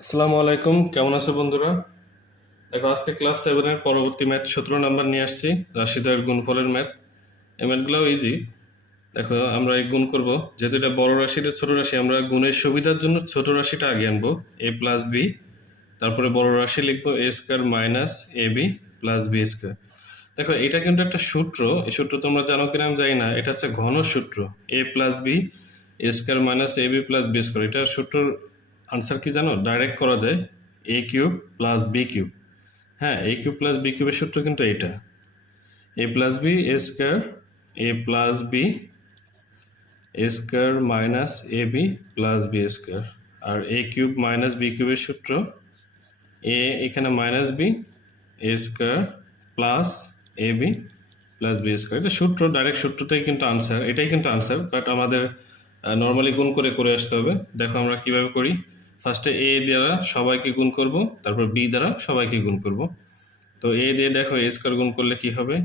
আসসালামু আলাইকুম, কেমন আছো বন্ধুরা? দেখো, আজকে ক্লাস সেভেনের পরবর্তী ম্যাথ সতেরো নাম্বার নিয়ে আসছি, রাশিদের গুণফলের ম্যাথ এই ম্যাথগুলোও ইজি দেখো, আমরা এই গুণ করব। যেহেতু এটা বড় রাশি, এটা ছোট রাশি, আমরা গুণের সুবিধার জন্য ছোট রাশিটা আগে আনব এ প্লাস বি তারপরে বড় রাশি লিখব A square minus A B plus B square দেখো, এটা কিন্তু একটা সূত্র। এই সূত্র তোমরা জানো কিনা আমি জানি না। এটা হচ্ছে ঘন সূত্র A plus B A square minus A B plus B square এটার সূত্রর আনসার কি জানো? ডাইরেক্ট করা যায় A cube plus B cube হ্যাঁ এ কিউব প্লাস বি কিউবের সূত্র কিন্তু এটা A plus B A square A plus B A square minus A B plus B square R A cube minus B কিউবের সূত্র এ এখানে minus B A square plus A B plus B square এটা সূত্র direct সূত্রটাই কিন্তু answer এটাই কিন্তু answer but আমাদের নর্মালি গুণ করে করে আসতে হবে। দেখো আমরা কীভাবে করি। ফার্স্টে এ দ্বারা সবাইকে গুণ করব, তারপর বি দ্বারা সবাইকে গুণ করব। তো এ দিয়ে দেখো এ স্কোয়ার গুণ করলে কি হবে?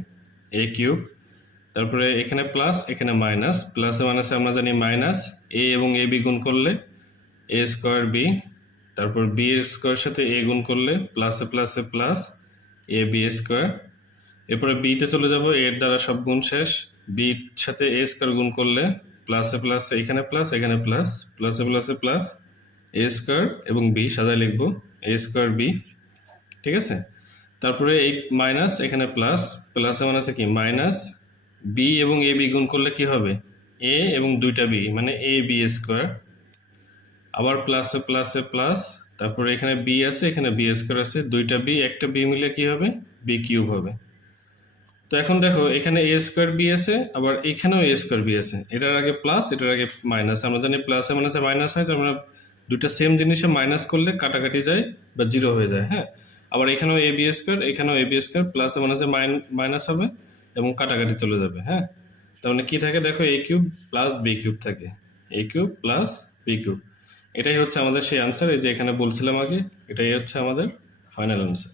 এ কিউব তারপরে এখানে প্লাস এখানে মাইনাস প্লাসে মাইনাসে আমরা জানি মাইনাস এ এবং এ বি গুণ করলে এ স্কোয়ার বি তারপর বি এর স্কোয়ার সাথে এ গুণ করলে প্লাসে প্লাসে প্লাস এ বি স্কোয়ার এরপরে বিতে চলে যাব এর দ্বারা সব গুণ শেষ। বির সাথে এ স্কোয়ার গুণ করলে প্লাসে প্লাস এখানে প্লাস এখানে প্লাস প্লাসে প্লাসে প্লাস এ স্কোয়ার এবং বি সাজায় লিখব এ স্কোয়ার বি ঠিক আছে? তারপরে এই মাইনাস এখানে প্লাস প্লাসে মাইনাসে কি? মাইনাস বি এবং এ বি গুণ করলে কি হবে? এ এবং দুইটা বি মানে এ বি স্কোয়ার আবার প্লাসে প্লাসে প্লাস তারপরে এখানে বি আছে, এখানে বি স্কোয়ার আছে, দুইটা বি একটা বি মিলে কি হবে? বি কিউব হবে। তো এখন দেখো, এখানে এ স্কোয়ার বি আছে, আবার এখানেও এ স্কোয়ার বি আছে। এটার আগে প্লাস এটার আগে মাইনাস আমরা জানি প্লাসে মাইনাসে মাইনাস হয় তো আমরা দুইটা সেম জিনিসে মাইনাস করলে কাটাকাটি যায় বা জিরো হয়ে যায় হ্যাঁ? আবার এখানেও এ বি স্কোয়ার এখানেও এ বি স্কোয়ার প্লাসে মাইনাসে মাইনাস হবে এবং কাটাকাটি চলে যাবে হ্যাঁ? তার মানে কী থাকে? দেখো A cube plus B cube থাকে। A cube plus B cube এটাই হচ্ছে আমাদের সেই আনসার এই যে এখানে বলছিলাম আগে, এটাই হচ্ছে আমাদের ফাইনাল আনসার